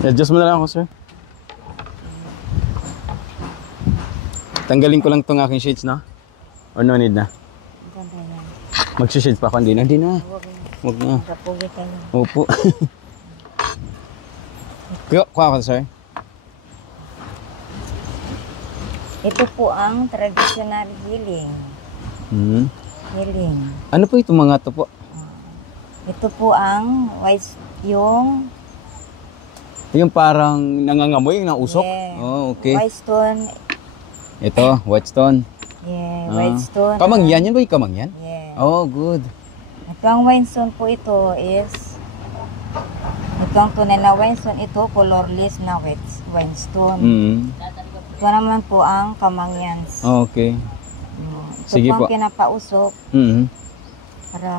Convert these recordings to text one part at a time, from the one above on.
Adjust mo na lang ako, sir. Tanggalin ko lang itong aking shades, no? Or no need na? Ganda yan. Magsi-shades pa ako, hindi na. Hindi na. Huwag na. Kapuwi kayo. Opo. Kuha ko, sir. Ito po ang traditional healing. Hmm. Healing. Ano po itong mga to po? Ito po ang yung Yung parang nangangamoy, yung nausok? Yeah. Oh, okay. white stone. Ito, white stone. Yeah, white stone. Kamangyan, yan ba yung kamangyan? Yeah. Oh, good. Ito ang white stone po ito is ito ang tunay na white stone. Ito colorless na white stone. Mm. Ito naman po ang kamangyan. Oh, okay. Ito Sige po po. ang pinapausok Mm. para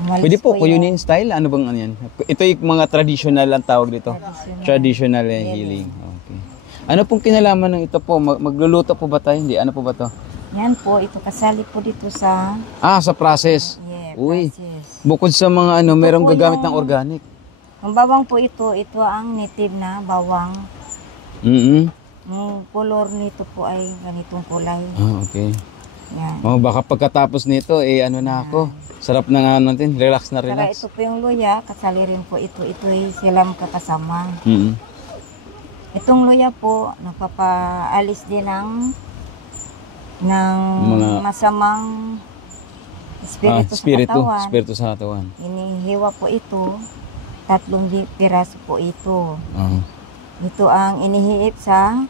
umalis Pwede po, yung kuyunin style. Ano bang ano yan? Ito yung mga traditional ang tawag dito. Traditional Healing. healing. Okay. Ano pong kinalaman ng ito po? Magluluto po ba tayo? Hindi. Ano po ba to? Yan po, ito kasali po dito sa Sa process. Uy. process. Bukod sa mga ano, merong po gagamit yung- ng organic. Ang bawang po ito ang native na bawang. Mm. Yung color nito po ay ganitong kulay. Okay. Yan. Oh, baka pagkatapos nito, ano na ako. Sarap na nga natin. Relax na Saka relax. ito po yung luya, kasali rin po ito. Ito ay silam kakasama. Mm. Itong luya po, napapaalis din ng Mga- masamang espiritu sa katawan. Spiritu sa katawan. Inihiwa po ito. 3 piraso po ito. Ah. Ito ang inihiip sa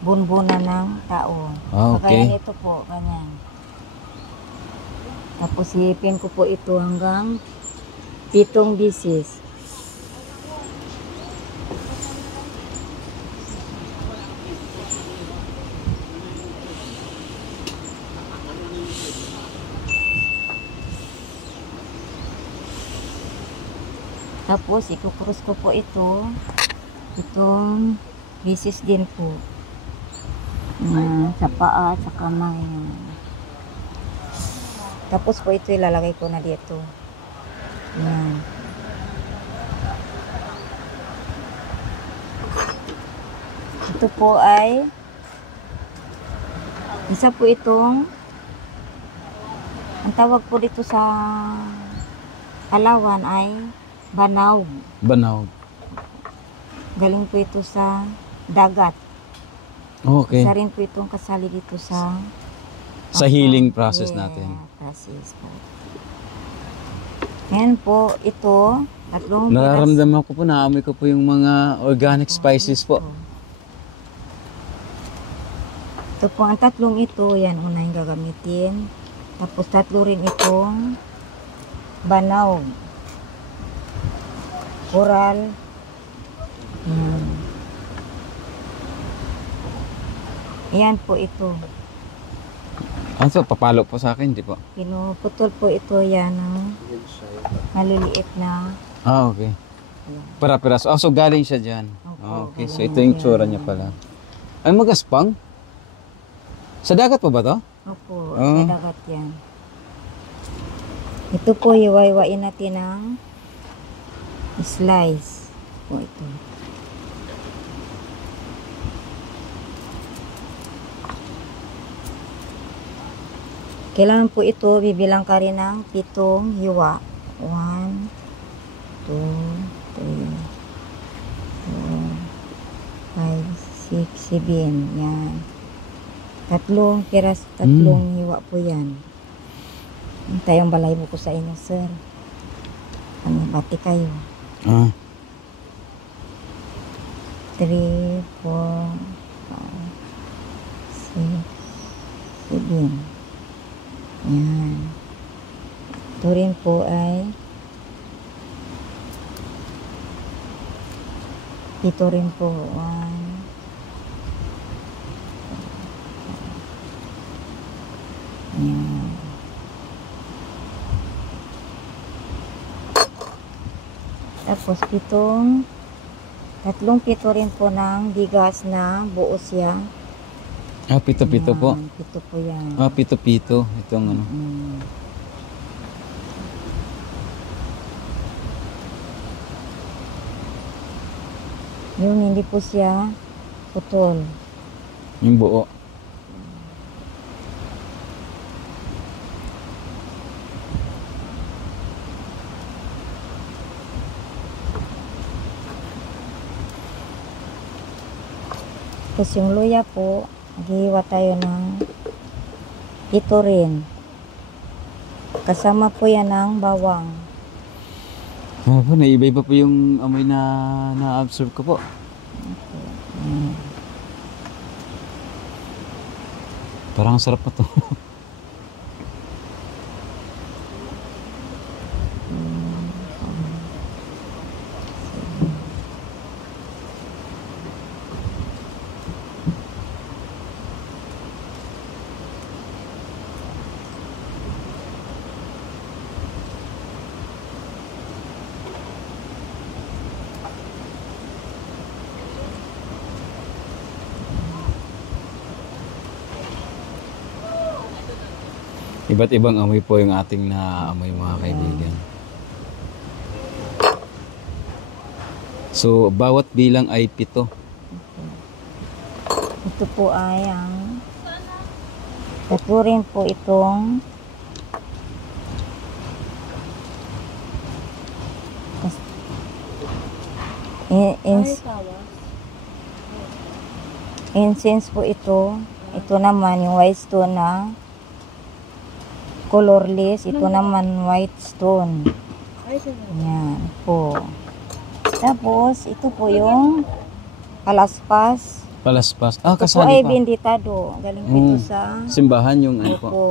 bunbunan ng tao. Okay. Kaya ito po, ganyan. Tapos hihipin ko po ito hanggang 7 bisis. Tapos ikukrus ko po ito. Itong bisis din po. Sa paa, sa kamay. Tapos po ito ilalagay ko na dito. Yan. Ito po ay isa po itong ang tawag po dito sa Palawan ay banaw. Banaw. Galing po ito sa dagat. Okay. Isa rin po itong kasali dito sa Healing process natin. Process po. Yan po, ito, 3 Nararamdaman ko po, naamoy ko po yung mga organic spices po. Ito po, ang 3 ito, yan, una yung gagamitin. Tapos 3 rin itong banaw. Coral. Yan po ito. Ano to? Papalo po sa akin, di po? Pinuputol po ito yan ng maliliit na. Okay. Para-piraso. So galing siya dyan. Opo, Okay, so galing ito yung yan. tsura niya pala. Ay, magaspang? Sa dagat po ba to? Opo, sa dagat yan. Ito po, hiwa-hiwain natin ng slice. Po ito. Kailangan po ito, bibilang ka rin ng 7 hiwa. 1, 2, 3, 4, 5, 6, 7. Yan. 3 piras, 3 hiwa po yan. Hintay ang balay ko sa inyo, sir. Bati kayo. 3, 4, 5, 6, 7. Yan. Ito rin po ay ito rin po 1. Yan. Tapos pitong 3 pito rin po ng bigas na buo siya. Pito-pito po. Pito po yan. Pito-pito. Itong ano. Yung hindi po siya putol. Yung buo. Tapos yung luya po, maghihiwa tayo ng ito rin. Kasama po yan ng bawang. Ah, po, naiba-iba po yung amoy na na-absorb ko po. Parang ang sarap pa to. Iba't ibang amoy po yung ating na-amoy mga kaibigan. So, bawat bilang ay 7. Ito po ay ang tatlo rin po itong incense po ito. Ito naman yung white stone na colorless. Ito naman white stone. Yan po. Tapos, ito po yung palaspas. Palaspas. Ah, Ito po kasali ay pa. benditado. Galing po ito sa Simbahan yung ano po. opo.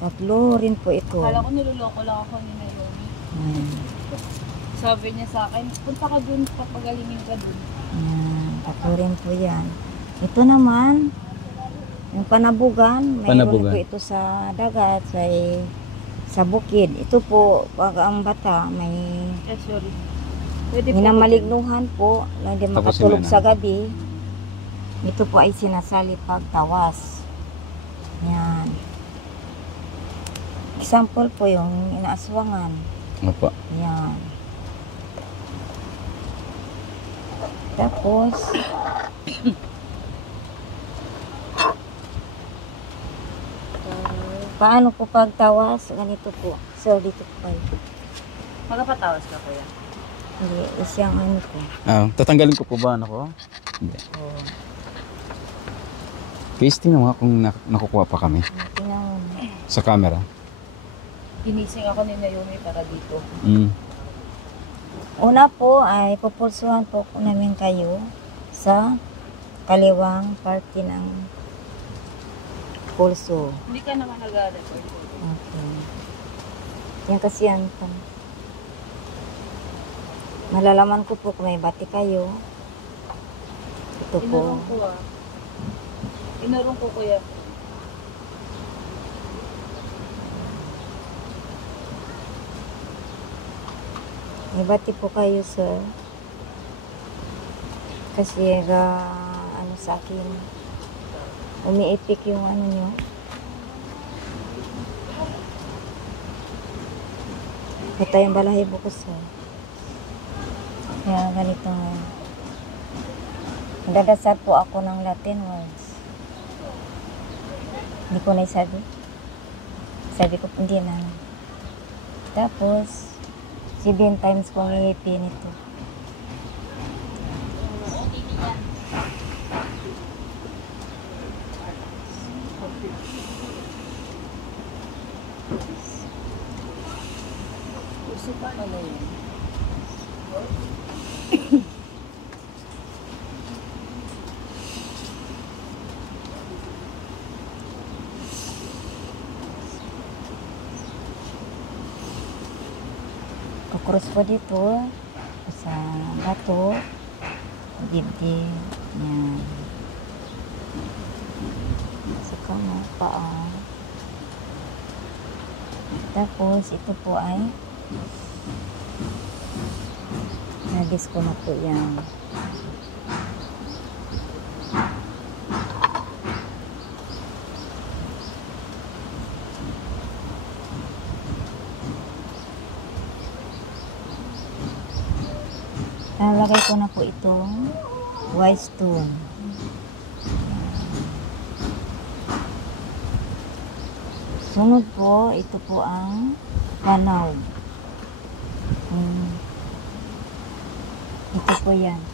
Tatlo rin po ito. Kala ko niloloko lang ako ni Naomi. Yan. Sabi niya sa akin, punta ka dun, papagalingin ka dun. Yan. Tatlo rin po yan. Ito naman, yung panabugan. Mayroon Panabugan. po ito sa dagat, sa bukid. Ito po, pag ang bata, may Sorry. Pwede po. minamalignuhan po, na hindi Tapos makatulog yun na. sa gabi. Ito po ay sinasali pagtawas. Yan. Example po yung inaaswangan. Opo. Yan. Tapos, paano po pagtawas? Ganito po. So, dito po kayo. Magpapatawas ka kuya. Hindi, isang ano po. Ah, tatanggalin ko po ba ano ko? Hindi. Pasting naman kung nakukuha pa kami Tingnan mo. sa camera. Ginising ako ni Naomi para dito. Una po ay pupulsuhan po namin kayo sa kaliwang parte ng pulso. Hindi ka naman nag-record. Okay. Yan kasi yan po. Malalaman ko po kung may bati kayo. Ito po. Inurong ko Inurong ko kuya. May bati po kayo, sir. Kasi ano sa akin, umiipik yung ano nyo. Ito yung balahibo ko, sir. Kaya ganito nga. Nagdadasal po ako ng Latin words. Hindi ko na isabi. Sabi ko, hindi na. Tapos, 7 times kong iipin ito. Gusto pa pala yun. Kukurus po dito sa bato, dibdib, yan. Sa kamay, paa. Tapos, ito po ay nagis ko na po yan. Lalagay ko na po itong white stone. Sunod po, ito po ang panaw. Ito po yan.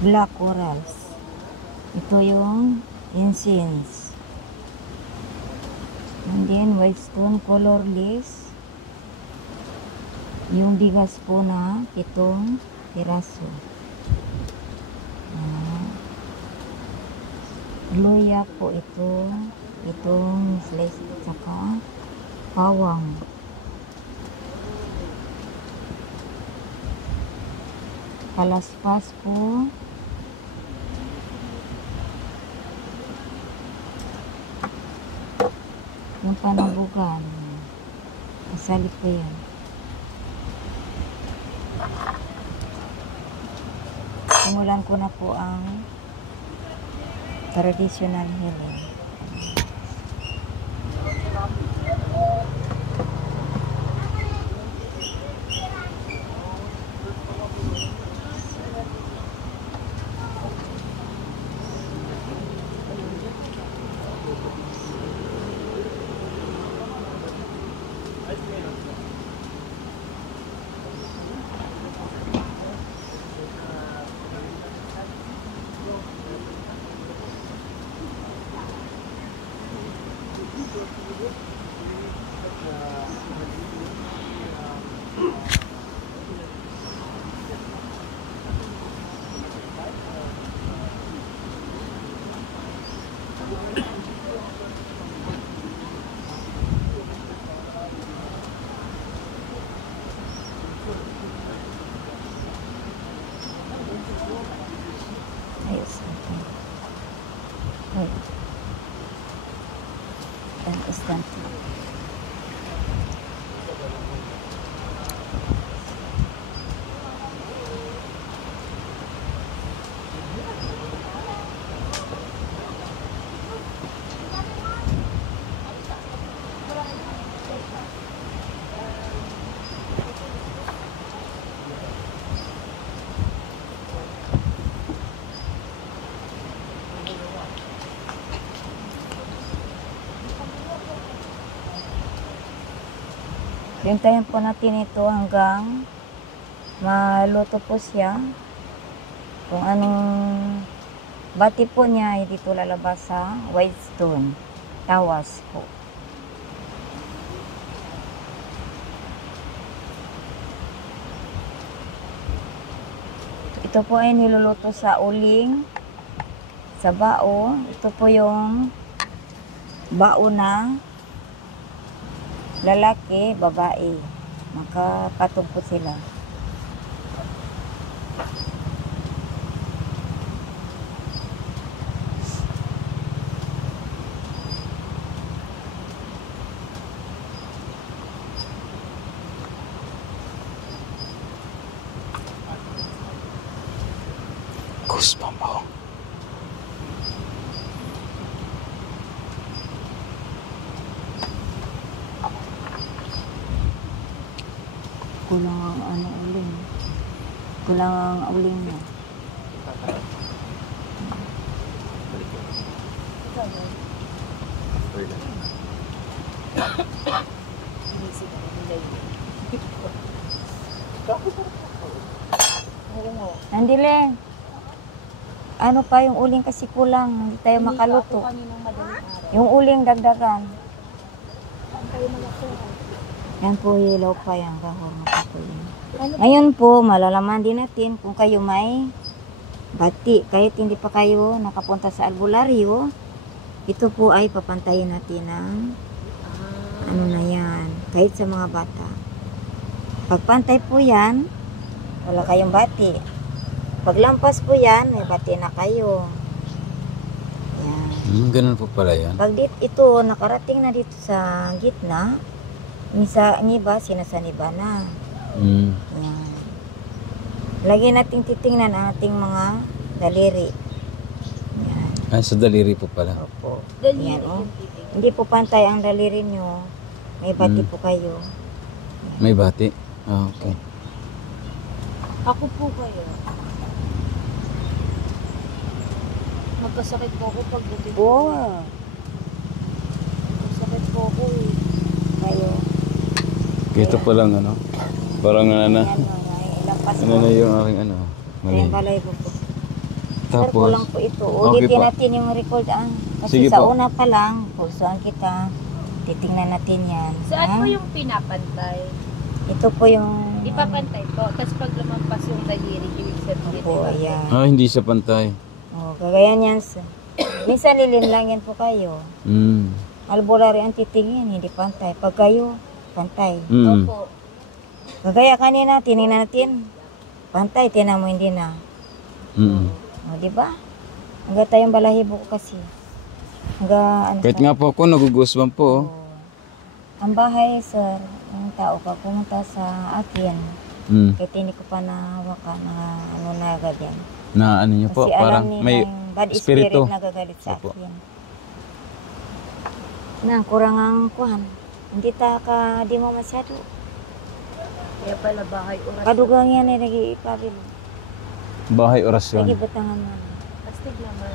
Black corals. Ito yung incense. And then white stone colorless. Yung bigas po na 7 piraso. Luya po ito. Itong slice at saka pawang. Palaspas po. Yung panabugan. Masalik ko yan. Simulan ko na po ang traditional healing. Ayos natin. Wait. Tapos natin. Hintayin po natin ito hanggang maluto po siya. Kung anong bati po niya, dito lalabas sa white stone. Tawas po. Ito po ay niluluto sa uling, sa bao. Ito po yung bao na lalaki, babae. Makapatog po sila. Goosebump ako. Kulang ang uling. Kulang ang uling niya. Nandile. Ano pa yung uling kasi kulang. Hindi tayo makaluto. Yung uling dagdagan. Yan po, hilaw pa yan. Kahorma pa po yun. Ngayon po, malalaman din natin kung kayo may bati. Kahit hindi pa kayo nakapunta sa albularyo, ito po ay papantayin natin ng ano na yan. Kahit sa mga bata. Pagpantay po yan, wala kayong bati. Paglampas po yan, may bati na kayo. Yan. Ganun po pala yan. Pag ito nakarating na dito sa gitna, yung iba sinasaniba na. Yan. Lagi nating titingnan ang ating mga daliri. Yan. Ah, sa daliri po pala. Opo. Yan, oh. Hindi po pantay ang daliri nyo. May bati po kayo. May bati? Ah, okay. Ako po kayo. Magkasakit po ako pag bumibili. Oo. Magkasakit po ako eh. Kayo. Ito pa lang ano. Parang Ano, ilampas ano na yung aking ano. Mali. Yung balay po po. Sir, Tapos, kulang po ito. Okay Ulitin po. natin yung record. Kasi Sige sa po. una pa lang, pulsuan kita. Titingnan natin yan. Saan ha? po yung pinapantay? Ito po yung... Ipapantay po. Tapos pag lumampas yung daliri, ibig sabihin. Po, diba? ayan. hindi siya pantay. Kagayan yan. Minsan lilinlangin po kayo. Mm. Albularyo ang titingin, hindi pantay. Pag kayo, pantay. Mm. Opo. Kagaya kanina, tinignan natin. Pantay, tinan mo hindi na. Mm. O, di ba? Hanggang tayong balahibo ko kasi. Hanggang, ano Kahit sa- nga po ako, nagugusbang po. Oh. Ang bahay, sir, ang tao pag pumunta sa akin, Mm. kahit hindi ko pa nahawakan, na ano na agad yan. Na ano niyo po, Kasi parang alam nila may yung bad espiritu. spirit nagagalit sa Opo. akin. Na, kurang ang kuhan. Hindi di mo masyado. Kaya pala bahay oras. Kadugang yan ay nag-iipabil. bahay orasyon. Nag-ibutangan mo. Astig naman.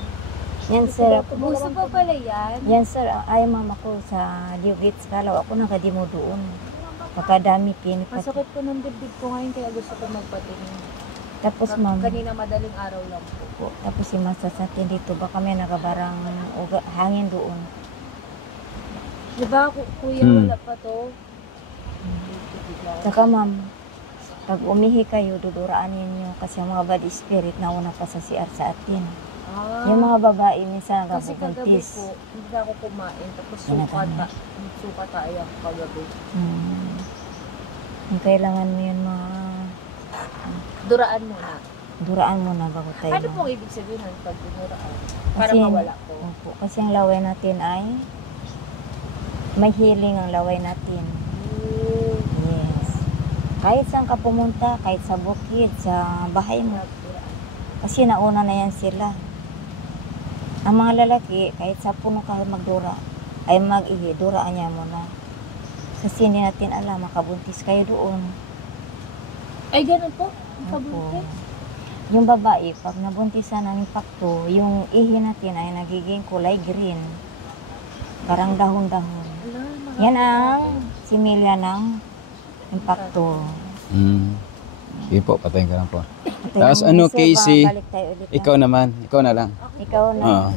Yan, sir. Gusto pa pala yan. Yan, sir. Ay, mama ko sa Liugits, kalaw ako nakadimo doon. Pagkadami pinipat. Masakit po ng dibdib ko ngayon kaya gusto ko magpatingin. Tapos, ma'am, Kanina madaling araw lang po. po, tapos si Masa sa atin dito, baka may nagabarang hangin doon. Di ba, kuya, Hmm. wala pa to? Saka, ma'am, pag umihi kayo, duduraan ninyo kasi ang mga bad spirit nauna pa sa CR sa atin. Ah, Yung mga babae, minsan kasi kagabi nagabubuntis. po, hindi na ako kumain. Tapos Kinakain. suka tayo ako kagabi. Yung kailangan mo yun Duraan muna. duraan mo na bago tayo. Ano pong ibig sabihin ng pag dinuraan? Para Kasi- mawala po. Opo, kasi ang laway natin ay may healing ang laway natin. Yes. Kahit saan ka pumunta, kahit sa bukid, sa bahay mo. Kasi nauna na yan sila. Ang mga lalaki, kahit sa puno ka magdura, ay mag-ihi, duraan niya muna. Kasi hindi natin alam, makabuntis kayo doon. Ay, ganun po? Opo. Kabuntis? Yung babae, pag nabuntisan ng impacto, yung ihi natin ay nagiging kulay green. Parang dahon-dahon. Ala, Yan ang similya ng impacto. Mm. Sige po, patayin ka lang po. Ito Tapos yung ano, sir, Casey, babalik tayo ulit, ikaw naman, ikaw na lang. Ikaw na. Ah.